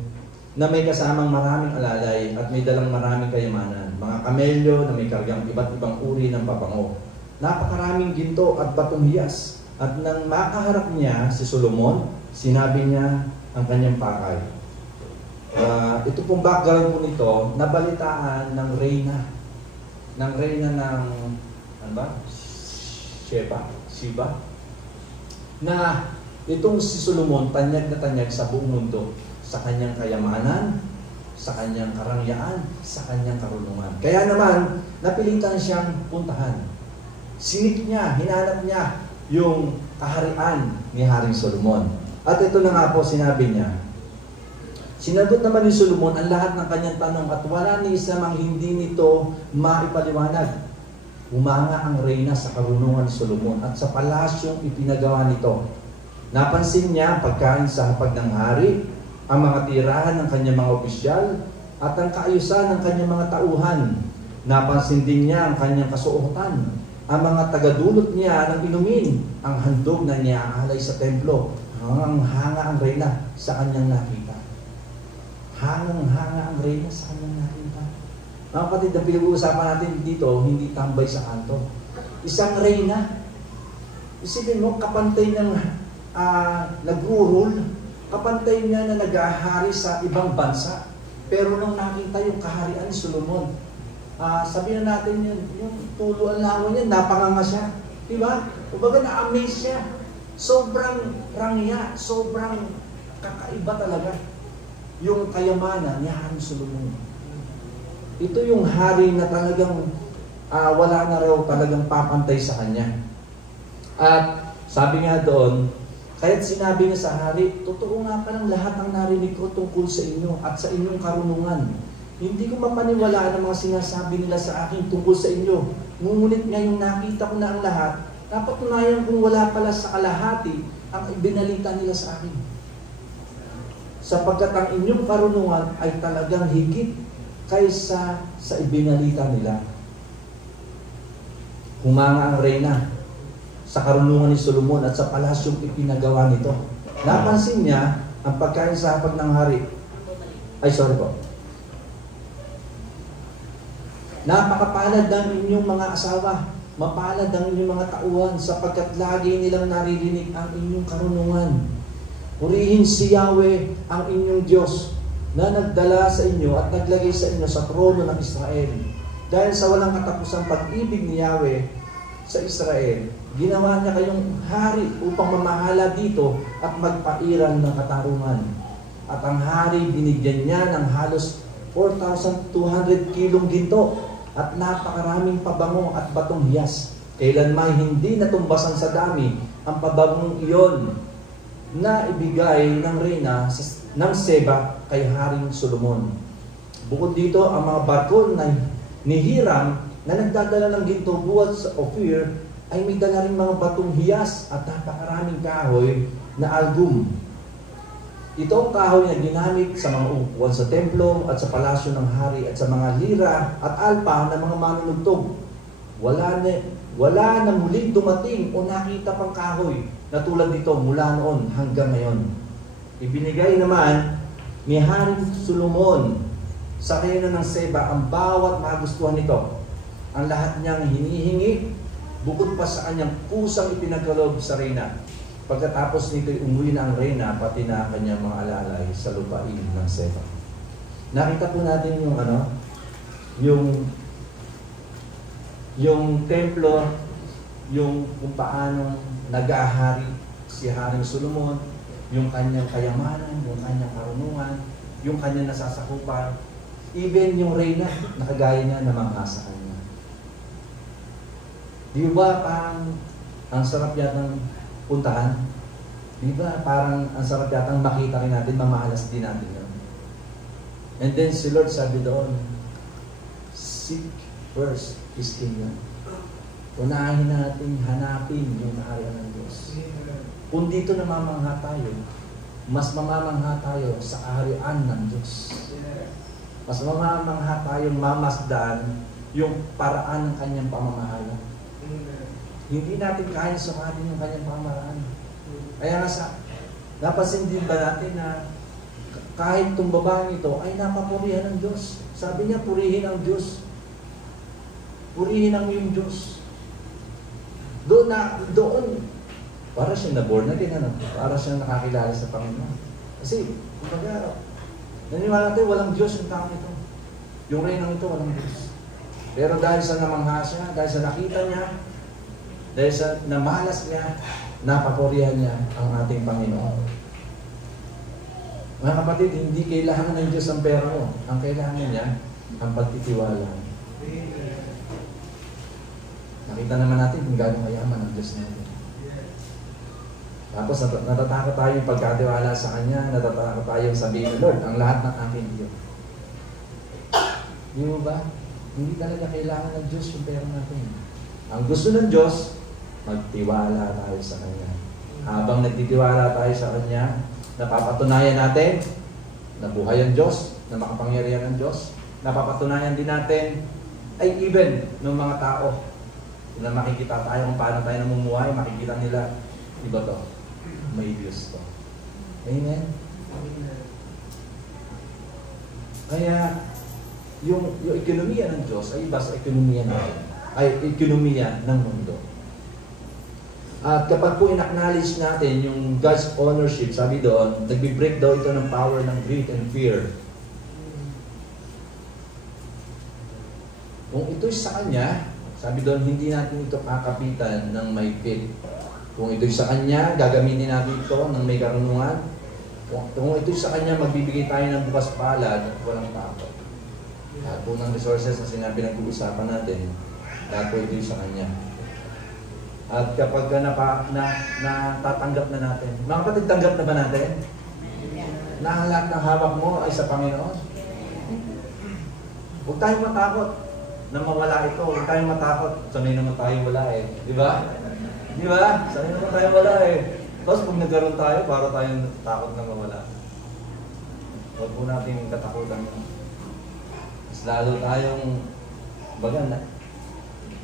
na may kasamang maraming alalay at may dalang maraming kayamanan. Mga kamelyo na may kargang iba't ibang uri ng pabango. Napakaraming ginto at batong hiyas. At nang makaharap niya si Solomon, sinabi niya ang kanyang pakay. Ito pong background po nito, nabalitaan ng reyna. Ng ano ba? Sheba. Na itong si Solomon, tanyag na tanyag sa buong mundo. Sa kanyang kayamanan, sa kanyang karangyaan, sa kanyang karunungan. Kaya naman, napilitan siyang puntahan. Sinik niya, hinanap niya yung kaharian ni Haring Solomon. At ito na nga po sinabi niya. Sinagot naman ni Solomon ang lahat ng kanyang tanong at wala ni isa mang hindi nito maipaliwanag. Umanga ang reyna sa karunungan ni Solomon at sa palasyong ipinagawa nito. Napansin niya ang pagkain sa hapag ng hari, ang mga tirahan ng kanyang mga opisyal, at ang kaayusan ng kanyang mga tauhan. Napansin din niya ang kanyang kasuotan, ang mga tagadulot niya ng inumin, ang handog na niya alay sa templo. Hangang-hanga ang reyna sa kanyang nakita. Hangang-hanga ang reyna sa kanyang nakita. Mga kapatid, ang pinag-uusapan natin dito, hindi tambay sa kanto. Isang reyna. Isipin mo, kapantay ng nag-rule, kapantay niya na nag-ahari sa ibang bansa. Pero nung nakita yung kaharian ni Solomon, sabihin na natin yun, yung tulo ang lawan niya, napanganga siya. Diba? Kumbaga na-amaze siya. Sobrang rangya, sobrang kakaiba talaga yung kayamanan ni Haring Solomon. Ito yung hari na talagang wala na raw talagang papantay sa kanya. At sabi nga doon, kaya't sinabi niya sa hari, totoo nga pa ng lahat ang narinig ko tungkol sa inyo at sa inyong karunungan. Hindi ko mapaniwalaan ang mga sinasabi nila sa akin tungkol sa inyo. Ngunit ngayong nakita ko na ang lahat, napatunayan kung wala pala sa kalahati ang ibinalita nila sa akin. Sapagkat ang inyong karunungan ay talagang higit kaysa sa ibinalita nila. Humanga ang reyna sa karunungan ni Solomon at sa palasyong ipinagawa nito. Napansin niya ang pagkain sa hapag ng hari. Napakapalad ng inyong mga asawa Mapalad ang inyong mga tauhan sapagkat lagi nilang naririnig ang inyong karunungan. Purihin si Yahweh ang inyong Diyos na nagdala sa inyo at naglagay sa inyo sa trono ng Israel. Dahil sa walang katapusang pag-ibig ni Yahweh sa Israel, ginawa niya kayong hari upang mamahala dito at magpairan ng katarungan. At ang hari binigyan niya ng halos 4,200 kilong ginto at napakaraming pabango at batong hiyas. Kailanman hindi natumbasan sa dami ang pabangong iyon na ibigay ng reyna ng Seba kay Haring Solomon. Bukod dito, ang mga barko ni Hiram na nagdadala ng ginto buhat sa Ophir ay may dala rin mga batong hiyas at napakaraming kahoy na algum. Ito ang kahoy na ginamit sa mga upuan sa templo at sa palasyo ng hari at sa mga lira at alpa ng mga manunugtog. Wala na muling dumating o nakita pang kahoy na tulad nito mula noon hanggang ngayon. Ibinigay naman ni Haring Solomon sa reyna ng Seba ang bawat magustuhan nito. Ang lahat niyang hinihingi, bukod pa sa kanyang kusang ipinagkaloob sa reyna. Pagkatapos nito'y umuwi na ang reyna, pati na kanyang mga alalay sa lupain ng Seba. Nakita po natin yung templo, yung kung paano nag-ahari si Haring Solomon, yung kanyang kayamanan, yung kanyang karunungan, yung kanyang nasasakupan, even yung reyna, nakagaya niya na mga sa kanya. Di ba parang ang sarap yatang puntahan? Di ba parang ang sarap yatang makita rin natin, mamahalas din natin yun. And then si Lord sabi doon, seek first His kingdom. Unahin natin, hanapin yung kaharian ng Diyos. Kung dito namamangha tayo, mas mamamangha tayo sa kaharian ng Diyos. Mas mamamangha tayong mamasdan yung paraan ng kanyang pamamahala. Hindi natin kaya sumatin yung kanyang pamamaraan. Kaya nga napansin din ba natin na kahit itong babaeng ito ay napapurihan ng Diyos. Sabi niya, purihin ang Diyos. Purihin ang iyong Diyos. Doon, para siyang na-born na din, para siyang nakakilala sa Panginoon. Kasi, kumbaga, naniwala natin, walang Diyos yung taong ito. Yung reynang ito, walang Diyos. Pero dahil sa namangha siya, dahil sa nakita niya, dahil sa namalas niya, napapurihan niya ang ating Panginoon. Mga kapatid, hindi kailangan ng Diyos ang pera mo. Ang kailangan niya, ang pagtitiwala. Nakita naman natin kung gano'ng kayaman ang Diyos natin. Tapos natatakot tayong pagkatiwala sa Kanya, natatakot tayong sabihin ng Lord, ang lahat ng aking Diyos. Di mo ba? Hindi talaga kailangan ng Diyos yung pera natin. Ang gusto ng Diyos, magtiwala tayo sa Kanya. Habang nagtitiwala tayo sa Kanya, napapatunayan natin na buhay ang Diyos, na makapangyarihan ng Diyos. Napapatunayan din natin ay even ng mga tao na makikita tayo kung paano tayo namumuhay, makikita nila, iba to, may Diyos to. Amen? Kaya, yung ekonomiya ng Diyos ay iba sa ekonomiya natin, ay ekonomiya ng mundo. At kapag po in-acknowledge natin yung God's ownership, sabi doon, nagbi-break daw ito ng power ng greed and fear. Kung ito'y sa Kanya, sabi doon, hindi natin ito kakapitan ng may faith. Kung ito'y sa Kanya, gagamitin natin ito ng may karunungan. Kung ito'y sa Kanya, magbibigay tayo ng bukas palad at walang takot. Lahat po ng resources na sinabi nag-uusapan natin, lahat po ito'y sa Kanya. At kapag natatanggap na natin, mga kapatid, tanggap na ba natin? Na ang lahat ng hawak mo ay sa Panginoon? Huwag tayong matakot na mawala ito. Huwag tayong matakot. Sanay naman tayo wala eh. Di ba? Di ba? Sanay naman tayo wala eh. Tapos pag nagkaroon tayo, para tayong takot na mawala. Huwag po natin katakutan. Mas lalo tayong,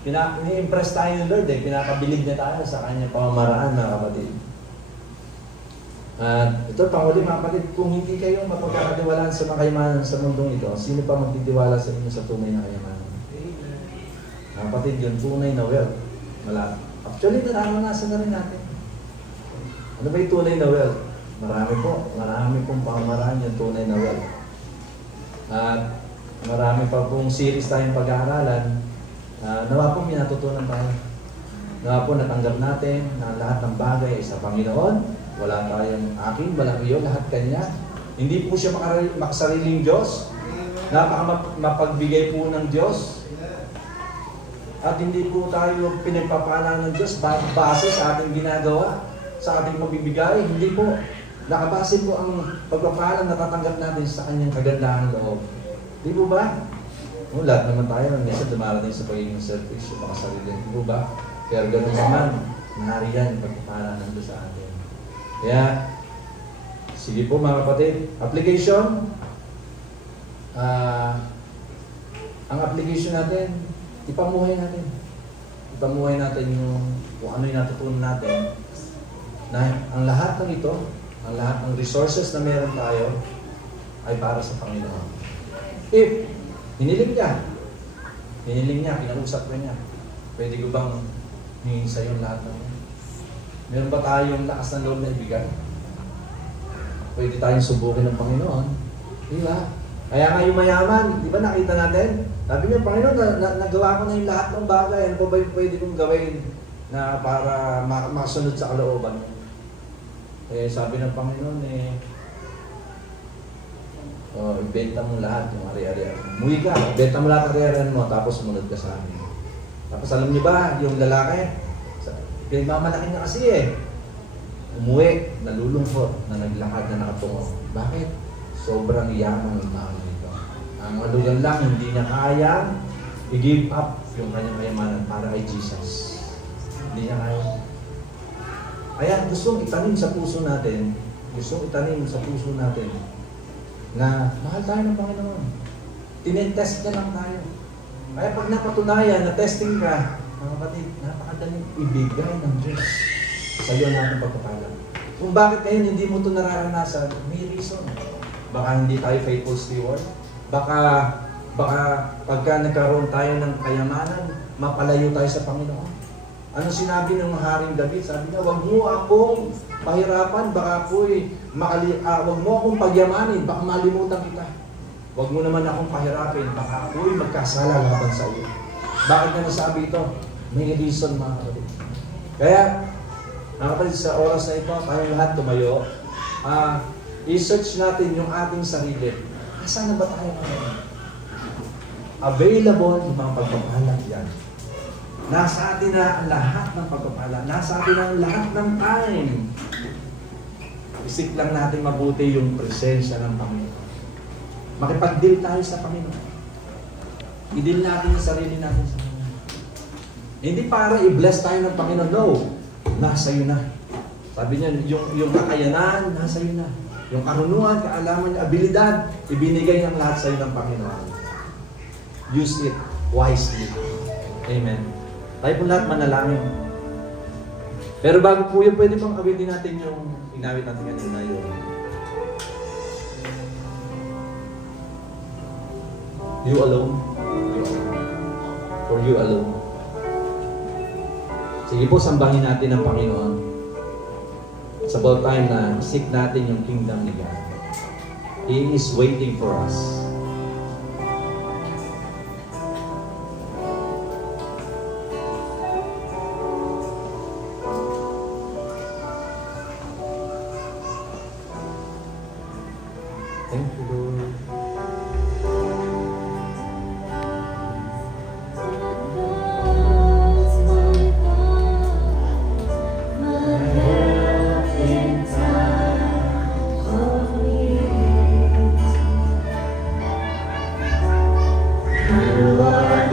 ini-impress tayo ng Lord eh. Pinakabilig niya tayo sa kanyang pamamaraan, mga kapatid. At ito, panghuli mga kapatid, kung hindi kayo mapagkakatiwalaan sa mga kayamanan sa mundong ito, sino pa magtitiwala sa inyo sa tunay na kayamanan? Mga kapatid, yung tunay na wealth Malapit. Actually, naranasan na rin natin. Ano ba yung tunay na wealth? Marami pong pamaraan yung tunay na wealth. At marami pa pong series tayong pag-aaralan. Nawa po may natutunan tayo. Nawa po natanggap natin na lahat ng bagay ay sa Panginoon. Wala tayong akin, walang iyo, lahat Kanya. Hindi po siya makasariling Diyos. Mapagbigay po ng Diyos. At hindi po tayo pinagpapala ng Diyos base sa ating ginagawa, sa ating pagbibigay. Hindi po. Nakabase po ang pagpapala na natatanggap natin sa Kanyang kagandahan loob. Di po ba? Lahat naman tayo, minsan dumarating sa pagiging selfish, makasarili. Di po ba? Pero ganoon naman, nariyan yung pagpapala ng Diyos sa atin. Kaya, sige po mga kapatid, application. Ang application natin, ipamuhay natin. Ipamuhay natin yung kung ano yung natutunan natin. Na ang lahat ng ito, ang lahat ng resources na meron tayo ay para sa Panginoon. If hiniling niya, kinausap niya, pwede ko bang hingin sa iyo lahat ng yan? Meron ba tayong lakas ng loob na ibigay? Pwede tayong subukin ng Panginoon. Di ba? Kaya nga yung mayaman, di ba nakita natin? Sabi niya, Panginoon, nagawa ko na yung lahat ng bagay. Ano pa ba yung pwede kong gawin na para makasunod sa kalooban mo? Eh, sabi ng Panginoon, ibenta mo lahat yung ari-arian. Umuwi ka, ibenta mo lahat yung ari-arian mo, tapos sumunod ka sa amin. Tapos alam niyo ba, yung lalaki, pinagmamalaki na kasi umuwi, nalulungkot, na naglakad na nakatungo. Bakit? Sobrang yaman ng tao nito. Ang malugan lang, hindi niya kaya i-give up yung kanyang kayamanan para kay Jesus. Hindi niya kaya. Kaya gustong itanim sa puso natin, na mahal tayo ng Panginoon. Tinetest na lang tayo. Kaya pag napatunayan na testing ka, mga kapatid, napakadaling ibigay ng Diyos sa iyo natin pagpapala. Kung bakit ngayon hindi mo ito nararanasan, may reason. Baka hindi tayo faithful steward. Baka pagka nagkaroon tayo ng kayamanan, mapalayo tayo sa Panginoon. Ano sinabi ng Haring David? Sabi niya, huwag mo akong pahirapan, baka huwag mo akong pagyamanin, baka malimutan kita. Huwag mo naman akong pahirapin, baka ako'y magkasala laban sa iyo. Bakit na nasabi ito? May reason, mga kapatid. Kaya, mga kapatid, sa oras na ito, tayong lahat tumayo, i-search natin yung ating sarili. Nasaan na ba tayo ngayon? Available yung mga pagpapala yan. Nasa atin na ang lahat ng pagpapala. Nasa atin ang lahat ng time. Isip lang natin mabuti yung presensya ng Panginoon. Makipag-deal tayo sa Panginoon. I-deal natin yung sarili natin sa Panginoon. Hindi para i-bless tayo ng Panginoon. No. Nasa iyo na. Sabi niya, yung kakayanan, nasa iyo na. Yung karunungan, kaalaman, abilidad, ibinigay niyang lahat sa iyo ng Panginoon. Use it wisely. Amen. Tayo po lahat manalangin. Pero bago po yun, pwede pang awitin natin yung inawit natin kanina yun. You alone. For you alone. Sige po, sambahin natin ang Panginoon. It's about time na seek natin yung kingdom ni God. He is waiting for us. Thank you, Lord. And brings me to the light.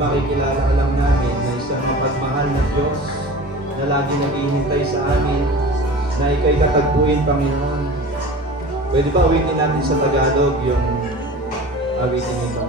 makikilala lang namin na isang mapagmahal na Diyos na lagi naghihintay sa amin, na ika'y katagpuin, Panginoon. Pwede ba awitin natin sa Tagalog yung awitin nito?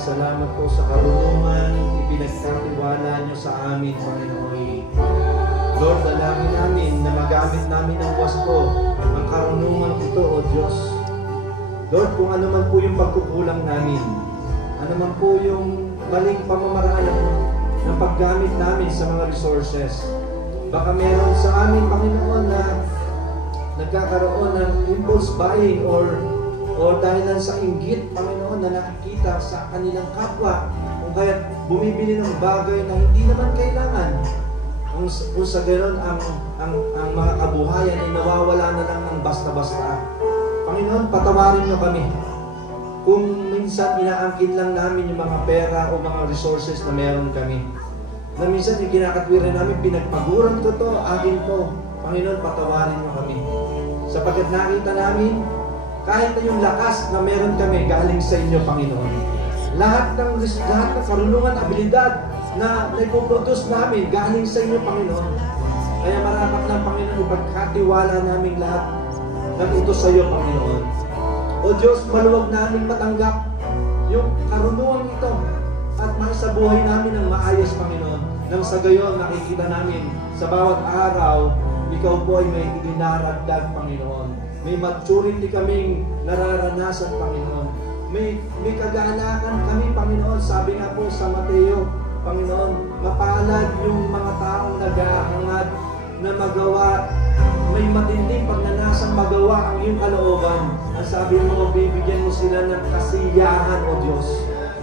Salamat po sa karunungan ipinagkatiwala niyo sa amin, Panginoon. Lord, dalangin namin na magamit namin ang wasto, ang karunungan ito, O Diyos. Lord, kung ano man po yung pagkukulang namin, ano man po yung maling pamamaraan ng paggamit namin sa mga resources, baka meron sa amin, Panginoon, na nagkakaroon ng impulse buying or dahil lang sa inggit, Panginoon, na nakikita sa kanilang kapwa, kung kaya bumibili ng bagay na hindi naman kailangan. Kung sa ganoon ang mga kabuhayan ay nawawala na lang ng basta-basta. Panginoon, patawarin niyo kami. Kung minsan inaangkin lang namin yung mga pera o mga resources na meron kami, na minsan yung kinakatwiran namin, pinagpaguran ko to, akin to. Panginoon, patawarin niyo kami. Sapagkat nakita namin, kahit na yung lakas na meron kami galing sa inyo, Panginoon. Lahat ng karunungan, abilidad na naipoproduce namin galing sa inyo, Panginoon. Kaya marapat lang, Panginoon, ipagkatiwala namin lahat ng ito sa iyo, Panginoon. O Diyos, maluwag namin matanggap yung karunungan ito at maisabuhay namin ng maayos, Panginoon. Nang sa gayon, nakikita namin sa bawat araw, ikaw po ay may idinaragdag, Panginoon. May maturity kaming nararanasan, Panginoon. May kaganakan kami, Panginoon. Sabi nga po sa Mateo, Panginoon, mapalad yung mga taong nag-aangad na magawa, may matinding pagnanasang magawa ang iyong kalooban. Ang sabi mo, bibigyan mo sila ng kasiyahan, O Diyos.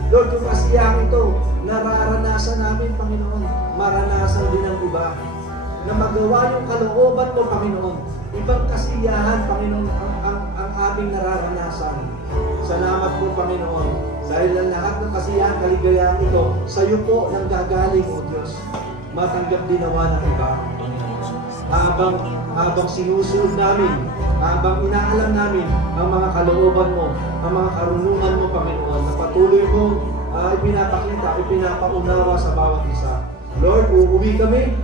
Lord, yung kasiyahan ito, nararanasan namin, Panginoon. Maranasan din ng iba. Na magawa yung kalooban mo, Panginoon. Ibang kasiyahan, Panginoon, ang aming nararanasan. Salamat po, Panginoon. Dahil ang lahat ng kasiyahan, kaligayahan ito, sa iyo po nang gagaling, O Diyos. Matanggap din nawa ng iba, Panginoon. Habang sinusunod namin, habang inaalam namin ang mga kalooban mo, ang mga karunungan mo, Panginoon, na patuloy mo ipinapakita, ipinapaunawa sa bawat isa. Lord, uuwi kami.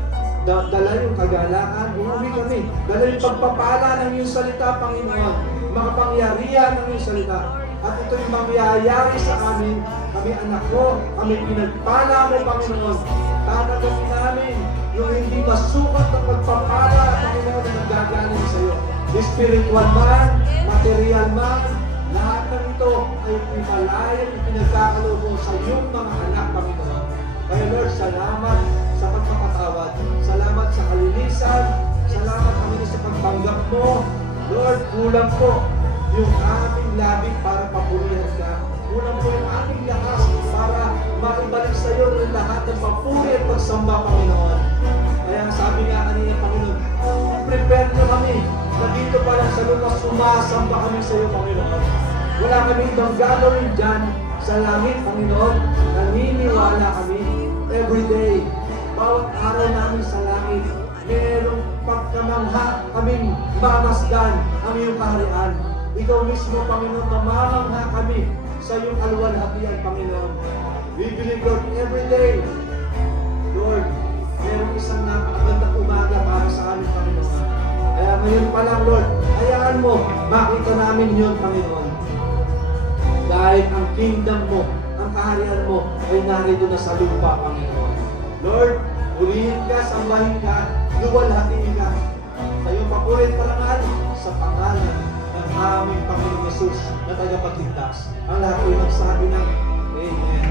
Dala yung kagalakan, uuwi kami. Dala yung pagpapala ng iyong salita, Panginoon. Makapangyarihan ng iyong salita. At ito yung mangyayari sa amin. Kami anak ko, kami pinagpala mo, Panginoon. Tanggapin namin yung hindi masukat na pagpapala, Panginoon, na nagagaling sa iyo. Spiritual man, material man, lahat ng ito ay ipalayan, pinagkakaloob mo sa iyong mga anak, Panginoon. Kaya Lord, salamat sa pagpapatawad. Salamat sa kalinisan. Salamat kami sa pagtanggap mo. Lord, kulang po yung aming labing para papurihan ka. Kulang po yung aming lakas para maibalik sa iyo ng lahat ng papuri at pagsamba, Panginoon. Kaya sabi nga kanina, Panginoon, prepare na kami. sa lupa, sumasamba kami sa iyo, Panginoon. Wala kami ibang gagawin dyan sa langit, Panginoon. Naniniwala kami every day. Bawat araw namin sa langit, merong pagkamangha kaming mamasdan ang iyong kaharian. Ikaw mismo, Panginoon, mamamangha kami sa iyong kaluwalhatian, Panginoon. We believe, Lord, every day, Lord, merong isang napakagandang umaga para sa amin, Panginoon. Kaya ngayon pa lang, Lord, hayaan mo, makita namin yun, Panginoon. Dahil ang kingdom mo, ang kaharian mo, ay narito na sa lupa, Panginoon. Lord, purihin ka, sambahin ka, luwalhatiin ka. Sa iyong papurit parangal, sa pangalan ng aming Panginoong Yesus na tagapagligtas. Ang lahat ay magsabi ng Amen.